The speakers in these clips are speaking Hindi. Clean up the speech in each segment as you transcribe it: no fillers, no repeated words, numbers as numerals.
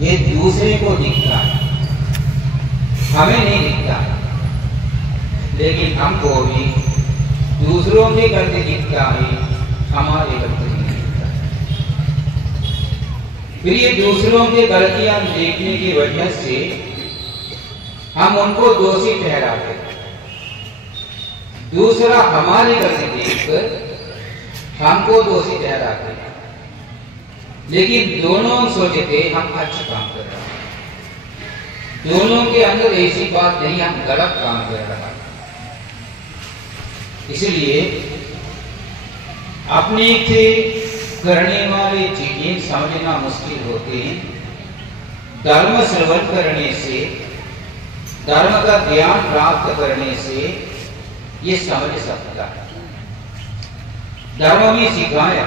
ये दूसरे को दिखता है, हमें नहीं दिखता, लेकिन हमको भी दूसरों के करते दिखता है, हमारे करते नहीं दिखता। फिर ये दूसरों के गलतियां देखने की वजह से हम उनको दोषी ठहराते हैं, दूसरा हमारे गलती देखकर हमको दोषी ठहराते हैं, लेकिन दोनों सोचते हम अच्छा काम कर रहे हैं, दोनों के अंदर ऐसी बात नहीं हम गलत काम कर रहे हैं। इसलिए अपने से करने वाली चीजें समझना मुश्किल होते हैं। धर्म श्रवण करने से, धर्म का ज्ञान प्राप्त करने से ये समझ सकता है। धर्म में सिखाया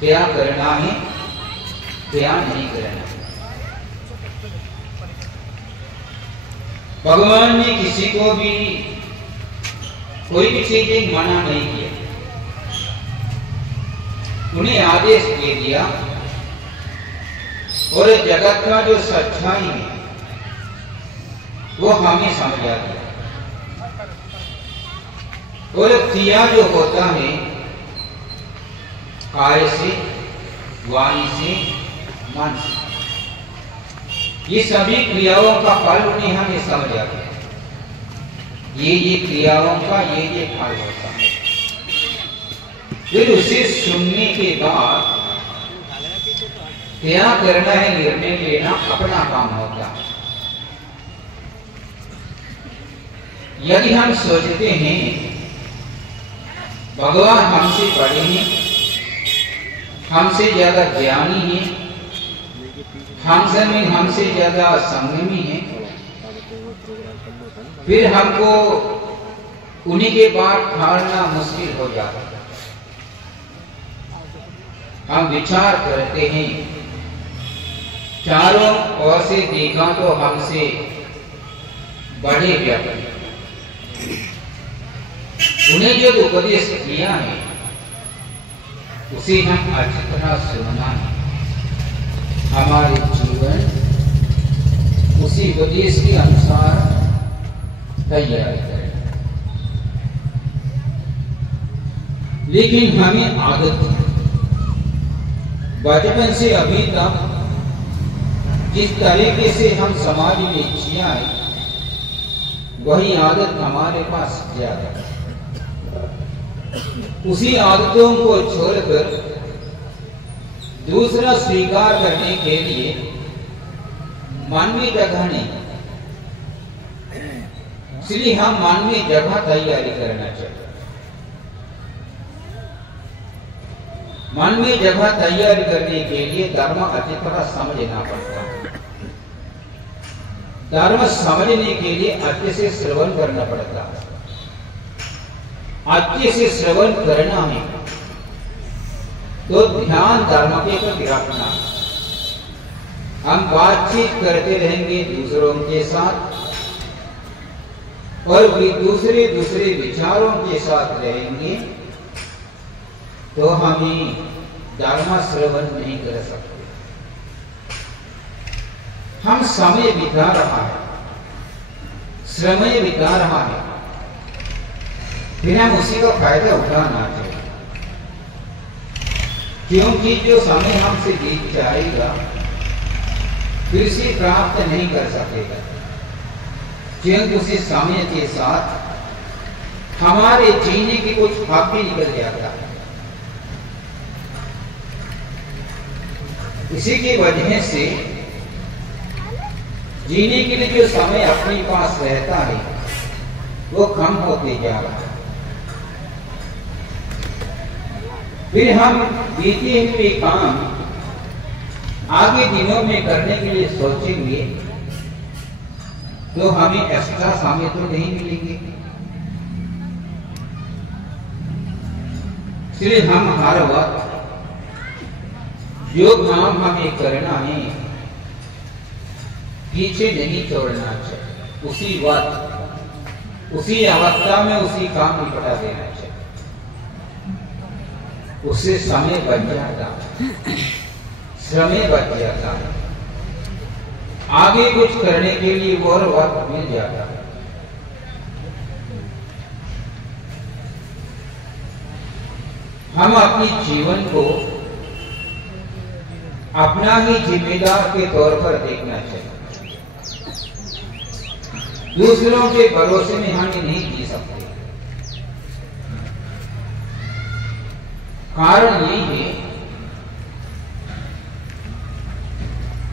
क्या करना है, क्या नहीं करना है। भगवान ने किसी को भी कोई भी चीजें मना नहीं किया, उन्हें आदेश दे दिया और जगत का जो सच्चाई है वो हमें समझा दिया। और क्रिया जो होता है काय से, वाणी से, मन से, ये सभी क्रियाओं का फल उन्हें हमें समझ आ गया। ये क्रियाओं का ये फल होता है। फिर उसे सुनने के बाद क्या करना है निर्णय लेना अपना काम होता है। यदि हम सोचते हैं भगवान हमसे बड़े हैं, हमसे ज्यादा ज्ञानी हैं, हमसे ज्यादा संयमी हैं, फिर हमको उन्हीं के बात ठाड़ना मुश्किल हो जाता है। हम विचार करते हैं, चारों ओर से देखा तो हमसे बड़े व्यक्ति, उन्हें जो उपदेश किया है उसे हम अच्छी तरह सुनना है, हमारे जीवन उसी उपदेश के अनुसार तैयार करें। लेकिन हमें आदत बचपन से अभी तक जिस तरीके से हम समाज में जिया है वही आदत हमारे पास ज्यादा है। उसी आदतों को छोड़कर दूसरा स्वीकार करने के लिए मन में जगह नहीं, इसलिए हम मन में जगह तैयारी करना चाहिए। मन में जगह तैयारी करने के लिए धर्म अच्छी तरह समझना पड़ता है। धर्म समझने के लिए अच्छे से श्रवण करना पड़ता है। अच्छे से श्रवण करना है तो ध्यान धर्म के प्रति रखना। हम बातचीत करते रहेंगे दूसरों के साथ और भी दूसरे विचारों के साथ रहेंगे तो हमें धर्म श्रवण नहीं कर सकते। हम समय बिता रहा है, समय बिता रहा है, फिर हम उसी का फायदा उठाना चाहिए, क्योंकि जो समय हमसे बीत जाएगा फिर से प्राप्त नहीं कर सकेगा, क्योंकि उसी समय के साथ हमारे जीने की कुछ हक भी निकल जाता है। इसी की वजह से जीने के लिए जो समय अपने पास रहता है वो कम होते जा रहा है। फिर हम बीते हुए काम आगे दिनों में करने के लिए सोचेंगे तो हमें एक्स्ट्रा समय तो नहीं मिलेंगे, इसलिए हम हर वक्त जो काम हमें करना है पीछे नहीं छोड़ना चाहिए। उसी वक्त उसी अवस्था में उसी काम निपटा देना चाहिए, उससे समय बच जाता है, समय बच जाता है। आगे कुछ करने के लिए और वक्त मिल जाता है। हम अपनी जीवन को अपना ही जिम्मेदार के तौर पर देखना चाहिए। दूसरों के भरोसे में हम नहीं जी सकते। कारण यही है,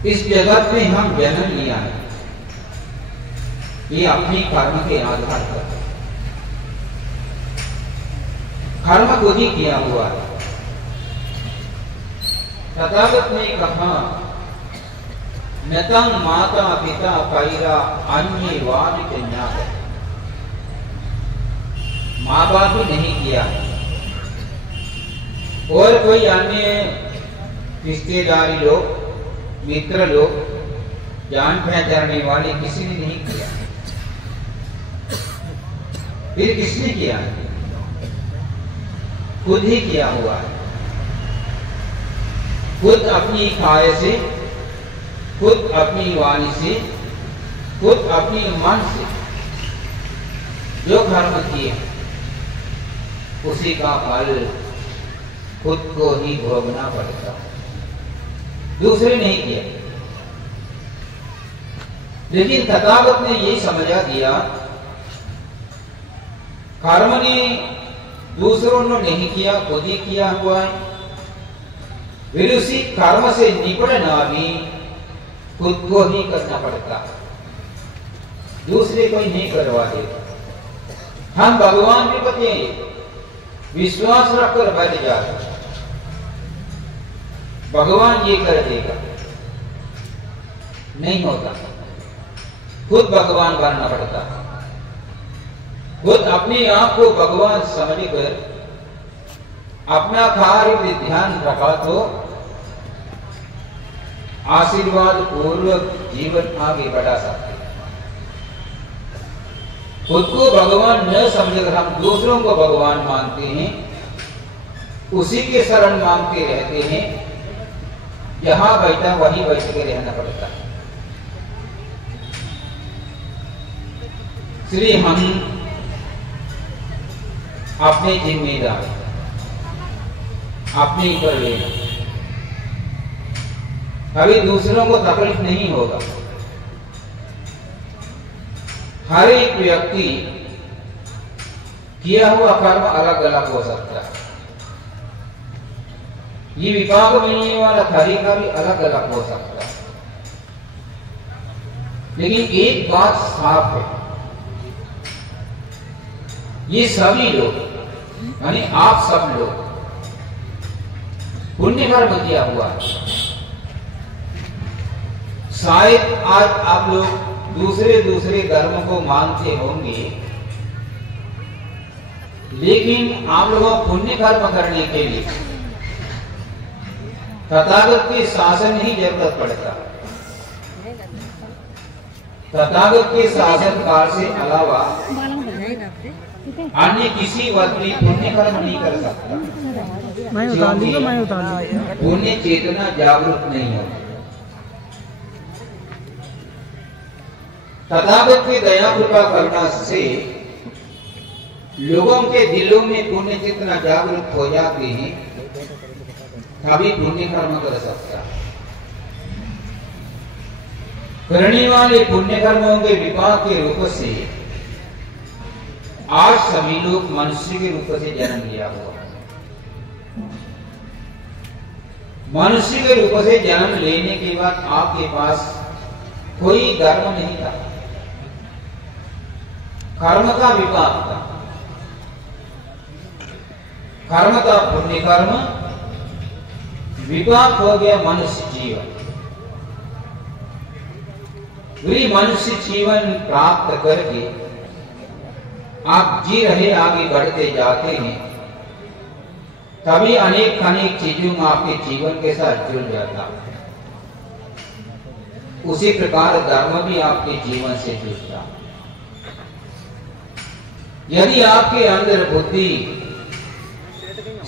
इस जगत में हम जन्म लिया है ये अपनी कर्म के आधार पर। कर्म को ही किया हुआ है। तथागत ने कहा, नतं माता पिता पैरा अन्य वाद ज्ञात। माँ बाप भी नहीं किया है और कोई अन्य रिश्तेदारी लोग, मित्र लोग, जान पहचानने वाले किसी ने नहीं किया। फिर किसने किया? खुद ही किया हुआ है। खुद अपनी काया से, खुद अपनी वाणी से, खुद अपनी मन से जो कर्म किए उसी का फल खुद को ही भोगना पड़ता, दूसरे नहीं किया। लेकिन तथागत ने यही समझा दिया, कर्म ने दूसरों ने नहीं किया, खुद ही किया हुआ है। फिर उसी कर्म से निपटना भी खुद को ही करना पड़ता, दूसरे कोई नहीं करवा देता। हम भगवान के प्रति विश्वास रखकर बैठ जाते, भगवान ये कर देगा, नहीं होता। खुद भगवान बनना पड़ता। खुद अपने आप को भगवान समझकर अपना कार्य ध्यान रखा तो आशीर्वाद पूर्वक जीवन आगे बढ़ा सकते। खुद को भगवान न समझकर हम दूसरों को भगवान मानते हैं, उसी के शरण मांगते रहते हैं। जहां बैठा वहीं बैठ के रहना पड़ता है। इसलिए हम अपने जिम्मेदार अपने ऊपर लेना, कभी दूसरों को तकलीफ नहीं होगा। हर एक व्यक्ति किया हुआ कर्म अलग अलग हो सकता है। ये विपाक मिलने वाला कार्य का भी अलग अलग हो सकता है। लेकिन एक बात साफ है, ये सभी लोग यानी आप सब लोग पुण्य कर्म किया हुआ है। शायद आज आप लोग दूसरे दूसरे धर्म को मानते होंगे, लेकिन आप लोगों को पुण्य कर्म करने के लिए तथागत के शासन ही जरूरत पड़ता। तथागत के शासन काल से अलावा अन्य किसी व्यक्ति पुण्य कर्म नहीं कर सकता। पुण्य चेतना जागरूक नहीं होती। तथागत की दया कृपा करना से लोगों के दिलों में पुण्य चेतना जागरूक हो जाती है, तभी पुण्य कर्म कर सकता। करने वाले पुण्य कर्मों के विपाक के रूप से आज सभी लोग मनुष्य के रूप से जन्म लिया हुआ। मनुष्य के रूप से जन्म लेने के बाद आपके पास कोई धर्म नहीं था, कर्म का विपाक था। कर्म का पुण्य कर्म, विपाक हो गया मनुष्य जीवन। वही मनुष्य जीवन प्राप्त करके आप जी रहे आगे बढ़ते जाते हैं, तभी अनेक अनेक चीजों में आपके जीवन के साथ जुड़ जाता है। उसी प्रकार धर्म भी आपके जीवन से जुड़ता। यदि आपके अंदर बुद्धि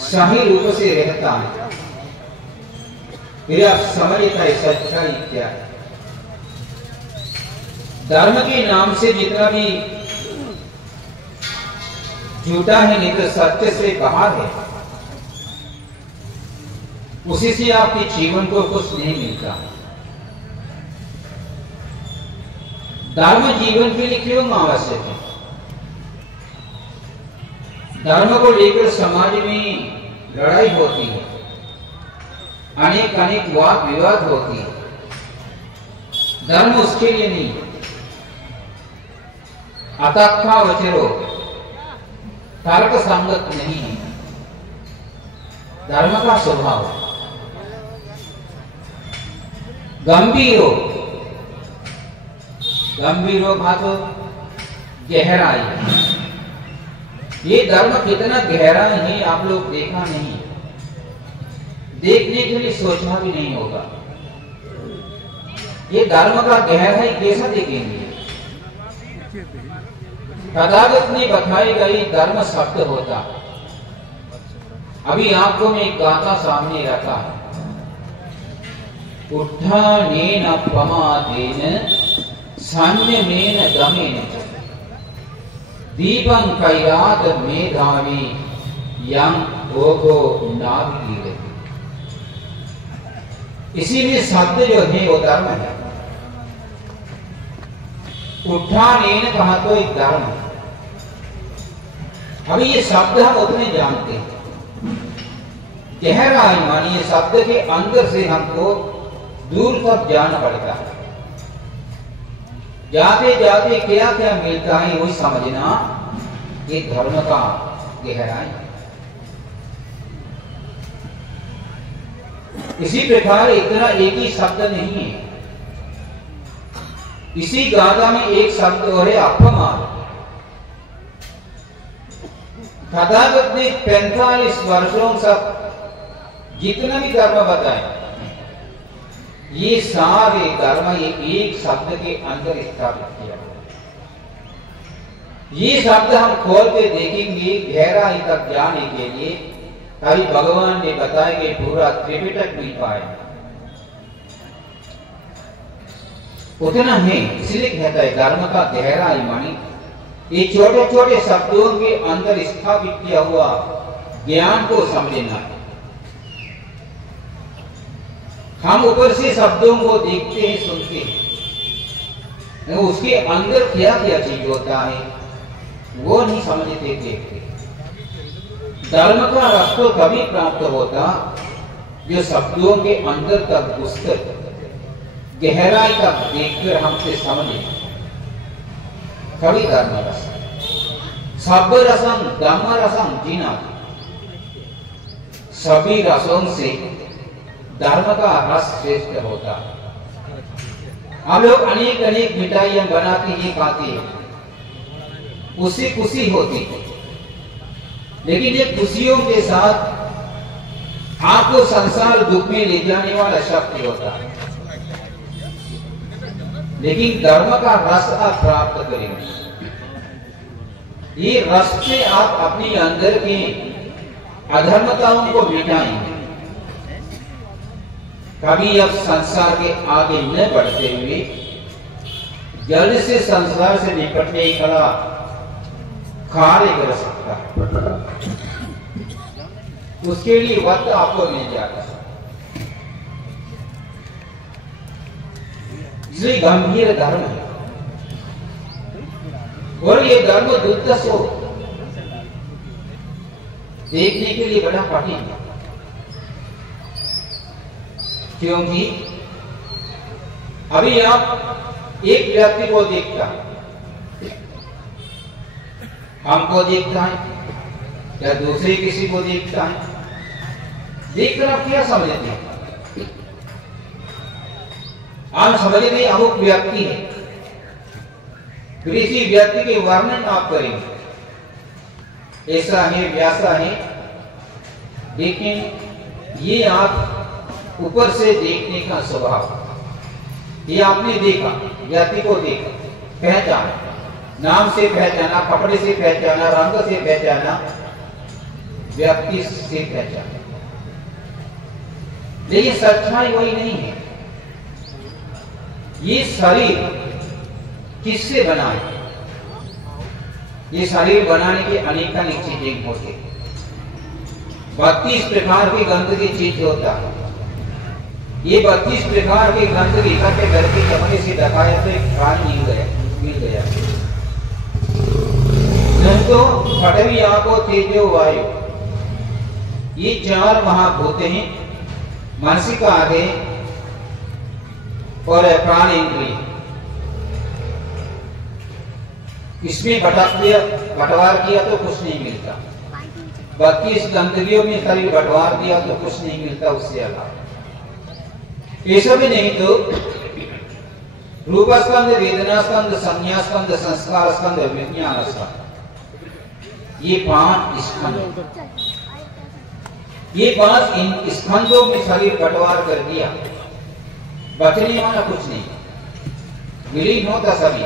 सही रूप से रहता है, फिर आप समझता है सच्चाई क्या है। धर्म के नाम से जितना भी झूठा है, नहीं तो सत्य से बाहर है, उसी से आपके जीवन को कुछ नहीं मिलता। धर्म जीवन के लिए क्यों आवश्यक है? धर्म को लेकर समाज में लड़ाई होती है, अनेक अनेक वाद विवाद होती है। धर्म उसके लिए नहीं। अतक्का वचरो तर्क संगत नहीं है धर्म का स्वभाव। गंभीर हो, गंभीर हो भातो गहराई। ये धर्म कितना गहरा है आप लोग देखा नहीं, देखने के लिए सोचना भी नहीं होगा। ये धर्म का गहराई कैसा देखेंगे? तथागत ने बताई गई धर्म शब्द होता। अभी आपको मैं एक गाथा सामने रखा है। उत्थानेन प्रमादेन संयमेन दमेन दीपं कैलाद मेधावी यं भोगो नाभिगीरति। इसीलिए शब्द जो है वो धर्म है। उत्थानेन कहा तो एक धर्म है। अभी ये शब्द हम उतने जानते हैं, गहराई मानिए शब्द के अंदर से हमको दूर तक जाना पड़ता है। जाते जाते क्या क्या मिलता है वही समझना ये धर्म का गहराई। इसी प्रकार इतना एक ही शब्द नहीं है। इसी गाथा में एक शब्द और है अपमान। तथागत ने 45 वर्षों तक जितना भी धर्म बताए, ये सारे धर्म ये एक शब्द के अंदर स्थापित किया। ये शब्द हम खोल के देखेंगे गहराई तक जाने के लिए, तभी भगवान ने बताया कि पूरा त्रिपिटक मिल पाए। उतना है, इसलिए कहता है धर्म का गहराई मानी ये छोटे छोटे शब्दों के अंदर स्थापित किया हुआ ज्ञान को समझना है। हम ऊपर से शब्दों को देखते हैं, सुनते हैं, उसके अंदर क्या क्या चीज होता है वो नहीं समझते देखते। धर्म का रस तो कभी प्राप्त होता जो शब्दों के अंदर तक घुसकर गहराई तक देखकर हमसे समझे, कभी धर्म रस। सब रसम धम्म रसम जीना, सभी रसों से धर्म का रस श्रेष्ठ होता। हम लोग अनेक अनेक मिठाइयां बनाते हैं, खाते हैं, उससे खुशी होती है, लेकिन ये खुशियों के साथ आपको संसार दुख में ले जाने वाला शक्ति होता है। लेकिन धर्म का रस आप प्राप्त करेंगे, ये रस से आप अपने अंदर की अधर्मताओं को मिटाएंगे। कभी अब संसार के आगे न बढ़ते हुए जल्द से संसार से निपटने का कार्य कर सकता है। उसके लिए वक्त आपको मिल जाता है। इसलिए गंभीर धर्म है और ये धर्म दुर्दश हो देखने के लिए बड़ा कठिन है, क्योंकि अभी आप एक व्यक्ति को देखता है, हमको देखता है या दूसरे किसी को देखता है, देखकर आप क्या समझते हैं? आप समझते अमुक व्यक्ति है, किसी व्यक्ति के वर्णन आप करेंगे, ऐसा है वैसा है, लेकिन ये आप ऊपर से देखने का स्वभाव, ये आपने देखा, व्यक्ति को देखा, पहचाना, नाम से पहचाना, कपड़े से पहचाना, रंग से पहचाना, व्यक्ति से पहचाना, लेकिन सच्चाई वही नहीं है। ये शरीर किससे बना है? ये शरीर बनाने के अनेक चीजें होते, 32 प्रकार की गंध की चीज होता है। ये 32 प्रकार के गंध की इकट्ठे करके कमरे से दिखाया तो एक प्राण मिल गया। नहीं तो पृथ्वी आपो तेजो वायु, ये 4 महाभूत हैं, मानसिका आगे और प्राण इंद्रिय। इसमें बंटवार किया तो कुछ नहीं मिलता। 32 गंदगियों में शरीर बंटवार दिया तो कुछ नहीं मिलता उससे अलावा। ऐसा भी नहीं तो रूप स्कंद, वेदना स्कंद, संज्ञा स्कंद, संस्कार स्कंद, विज्ञान स्कंद, ये 5 स्कंद, ये 5 स्कंदों में शरीर बंटवार कर दिया, बचने वाला कुछ नहीं, विलीन होता सभी।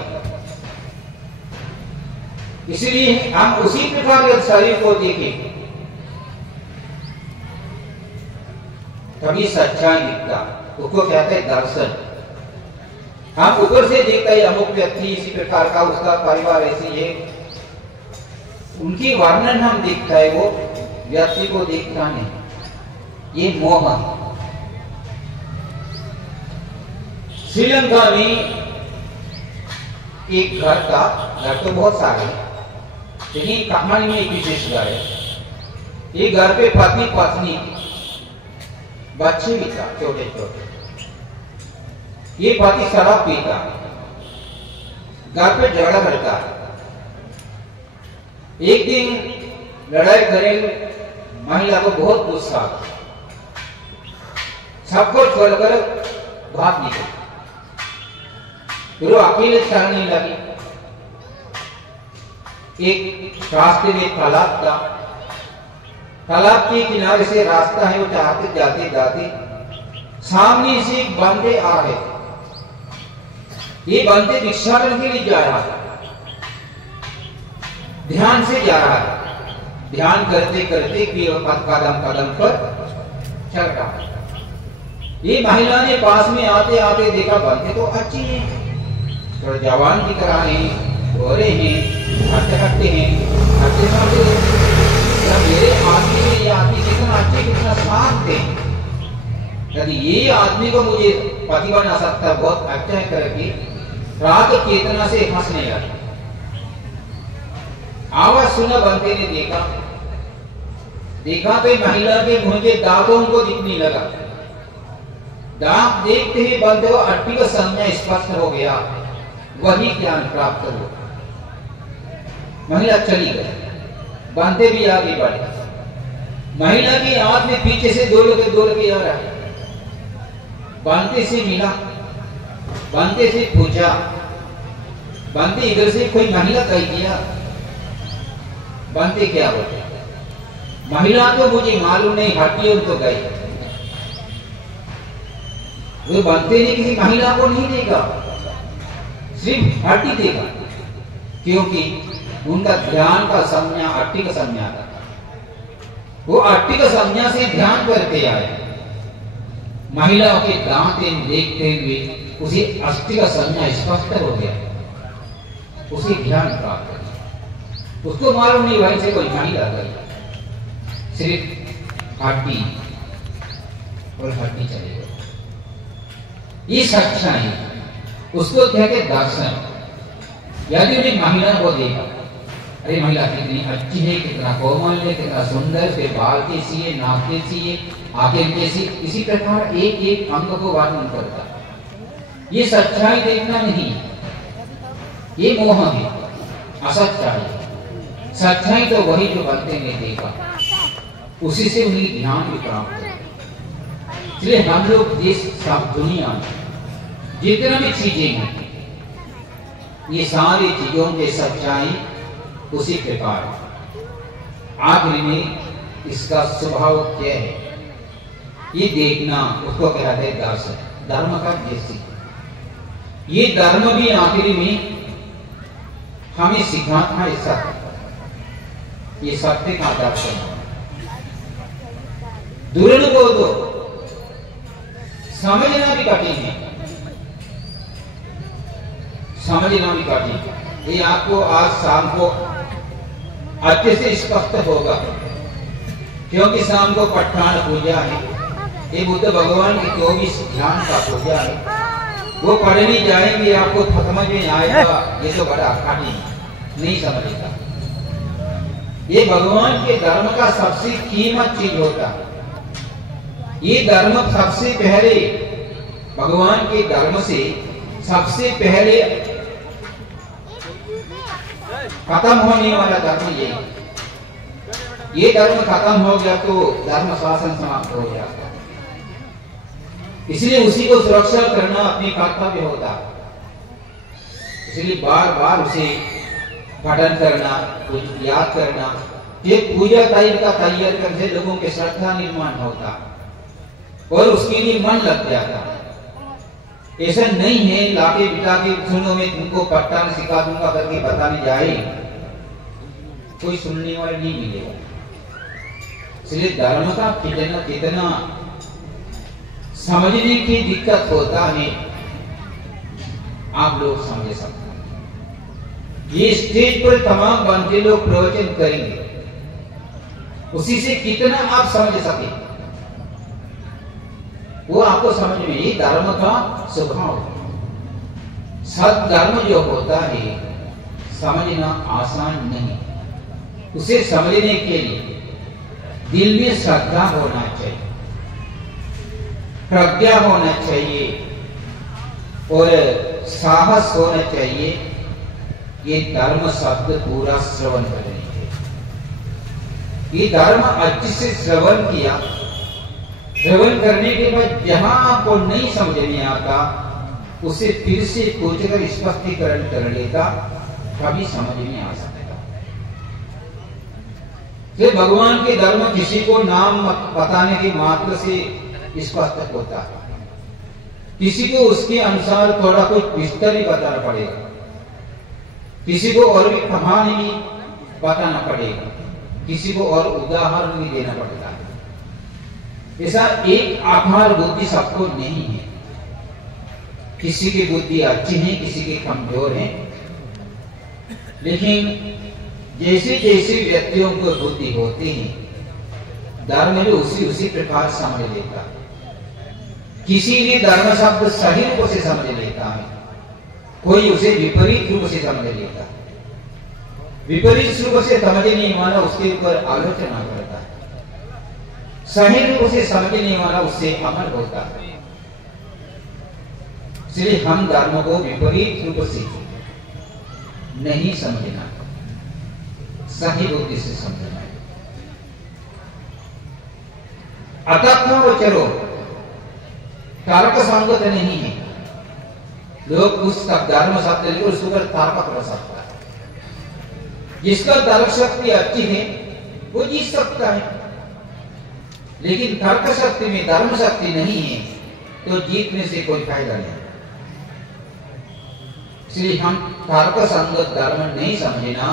इसलिए हम उसी प्रकार के शरीर को देखें तभी सच्चाई दिखता, उसको कहते हैं दर्शन। हम ऊपर से देखते हैं अमुक व्यक्ति इसी प्रकार का, उसका परिवार ऐसी है, उनकी वर्णन हम देखता है, वो व्यक्ति को देखता नहीं, ये मोह है। श्रीलंका में एक घर था, घर तो बहुत सारे, लेकिन कहानी में एक विशेष घर है। ये घर पे पति पत्नी, बच्चे भी था छोटे छोटे। ये पति शराब पीता, घर पे झगड़ा करता। एक दिन लड़ाई करेंगे, महिला को बहुत गुस्सा, सबको छोड़कर भाग निकली। फिर वो अकेले चलने लगी। एक रास्ते में तालाब था, तालाब के किनारे से रास्ता है, वो जाते जाते जाते सामने से एक बंदे आ रहे। ये बंदे भिक्षाटन के लिए जा रहा था, ध्यान से जा रहा है, ध्यान करते करते कदम कदम पर चल रहा। ये महिला ने पास में आते आते देखा बंदे तो अच्छे हैं, थोड़ा जवान दिख रहा है, गोरे हैं, हट्टे हैं, हट्टे सामने मेरे आदमी में ये आदमी कितना अच्छे कितना शांत थे, यदि ये आदमी को मुझे पति बना सकता, बहुत अच्छा है करके रात चेतना से हंसने लगा। आवाज सुना, बंदे ने देखा तो महिला के मुंह के दांतों को दिखने लगा। दांत देखते ही बंदे को अट्टी का संज्ञा स्पष्ट हो गया, वही ज्ञान प्राप्त हो। महिला चली गई, बंदे भी आगे बढ़े। महिला के हाथ में पीछे से दौड़ के आ रहा है। बंदे से मिला, बंदे से पूछा, बंदे इधर से कोई महिला कही दिया। बंदे क्या बोले, महिला तो मुझे मालूम नहीं, हटी और तो गई। वो बंदे ने किसी महिला को नहीं देखा, सिर्फ हटी देखा, क्योंकि उनका ध्यान का संज्ञा अट्टी का संज्ञा था। वो अट्टी का संज्ञा से ध्यान करते आए। महिलाओं के दांत देखते हुए उसे अष्टी का संज्ञा स्पष्ट हो गया, उसे ज्ञान प्राप्त हो। उसको मालूम नहीं भाई से कोई महिला गई, सिर्फ हड्डी और हड्डी चली गई। ये सच्चाई, उसको कहते दर्शन। यदि उन्हें महिला को देखा, अरे महिला कितनी अच्छी है, कितना कोमल है, कितना सुंदर, फिर बाल कैसी है, नाक कैसी है, आंखें कैसी, इसी प्रकार एक एक अंग को वर्णन करता। ये सच्चाई देखना नहीं, ये मोह है, असच्चाई। सच्चाई तो वही जो बंदे ने देखा, उसी से उन्हें ध्यान भी प्राप्त हो। इसलिए हम लोग देश सब दुनिया में जितना भी चीजें हैं, ये सारी चीजों के सच्चाई उसी प्रकार। आखिर में इसका स्वभाव क्या है, ये देखना, उसको कहते हैं दर्शन। धर्म का देशी, ये धर्म भी आखिर में हमें सिखाता है सत्य। ये सत्य का दर्शन। दुर्न को तो समझना भी कठिन है, समझना भी कठिन। ये आपको आज शाम को अच्छे से स्पष्ट होगा, क्योंकि शाम को पट्टान पूजा है, ये बुद्ध भगवान की 24 ध्यान का पूजा है, वो पढ़ने जाएंगे आपको समझ में आएगा। ये तो बड़ा कठिन नहीं समझेगा। ये भगवान के धर्म का सबसे कीमत चीज होता है। ये धर्म सबसे पहले भगवान के धर्म से सबसे पहले खत्म होने वाला धर्म ये धर्म खत्म हो गया तो धर्म शासन समाप्त हो जाता है। इसलिए उसी को सुरक्षा करना अपनी कर्तव्य होता है। इसलिए बार बार उसे पठन करना, कुछ याद करना, ये पूजा टाइप का तैयार करने से लोगों के श्रद्धा निर्माण होता और उसके लिए मन लग जाता। ऐसा नहीं है लाके बिठा के सुनो मैं तुमको पट्टान सिखा दूंगा करके बताने जाए, कोई सुनने वाला नहीं मिलेगा। इसलिए धर्म का कितना समझने की दिक्कत होता है, आप लोग समझ सकते हैं। ये स्टेज पर तमाम बनते लोग प्रवचन करेंगे, उसी से कितना आप समझ सके वो आपको समझ में। ये धर्म का स्वभाव। सद-धर्म जो होता है समझना आसान नहीं। उसे समझने के लिए दिल में श्रद्धा होना चाहिए, प्रज्ञा होना चाहिए और साहस होना चाहिए। ये धर्म शब्द पूरा श्रवण करने चाहिए। ये धर्म अच्छे से श्रवण किया, श्रवण करने के बाद जहां आपको नहीं समझ में आता उसे फिर से पूछकर स्पष्टीकरण कर लेता, कभी समझ में आ सकता। फिर भगवान के धर्म किसी को नाम बताने के मात्र से स्पष्ट होता है, किसी को उसके अनुसार थोड़ा कुछ विस्तार ही बताना पड़ेगा, किसी को और भी कहानी भी बताना पड़ेगा, किसी को और उदाहरण भी देना पड़ता है। ऐसा एक आधार बुद्धि सबको नहीं है। किसी की बुद्धि अच्छी है, किसी की कमजोर है, लेकिन जैसे जैसे व्यक्तियों को बुद्धि होती है धर्म भी उसी प्रकार समझ लेता है। किसी भी धर्म शब्द सही रूप से समझ लेता है, कोई उसे विपरीत रूप से समझ लेता है। विपरीत रूप से समझने वाला उसके ऊपर आलोचना करता है, सही रूप से समझने वाला उससे अमल होता है। इसलिए हम धर्म को विपरीत रूप से नहीं समझना, सही बुद्धि से समझना। अतः वो चलो तर्क संगत नहीं है। लोग उस धर्म शब्द लेकर उसके ऊपर तर्क कर सकता है। जिसका तर्क शक्ति अच्छी है वो जीत सकता है, लेकिन तर्क शक्ति में धर्म शक्ति नहीं है तो जीतने से कोई फायदा नहीं। इसलिए हम तर्क संगत धर्म नहीं समझना।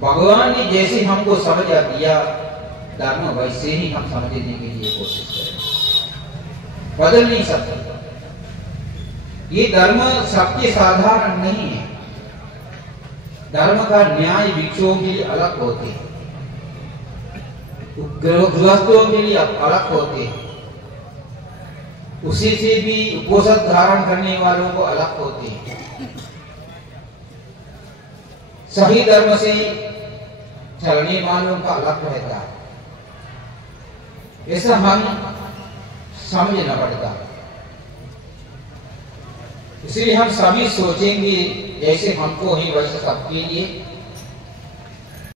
भगवान ने जैसे हमको समझ दिया धर्म वैसे ही हम समझने के लिए कोशिश करें, बदल नहीं सकते। ये धर्म सबके साधारण नहीं है। धर्म का न्याय भिक्षुओं के लिए अलग होते हैं, गृहस्थों के लिए अलग होते हैं, उसी से भी उपवास धारण करने वालों को अलग होते हैं। सही धर्म से चलने वालों का अलग रहता है। ऐसा हम समझना पड़ता है। इसलिए हम सभी सोचेंगे जैसे हमको ही वैसे सबके लिए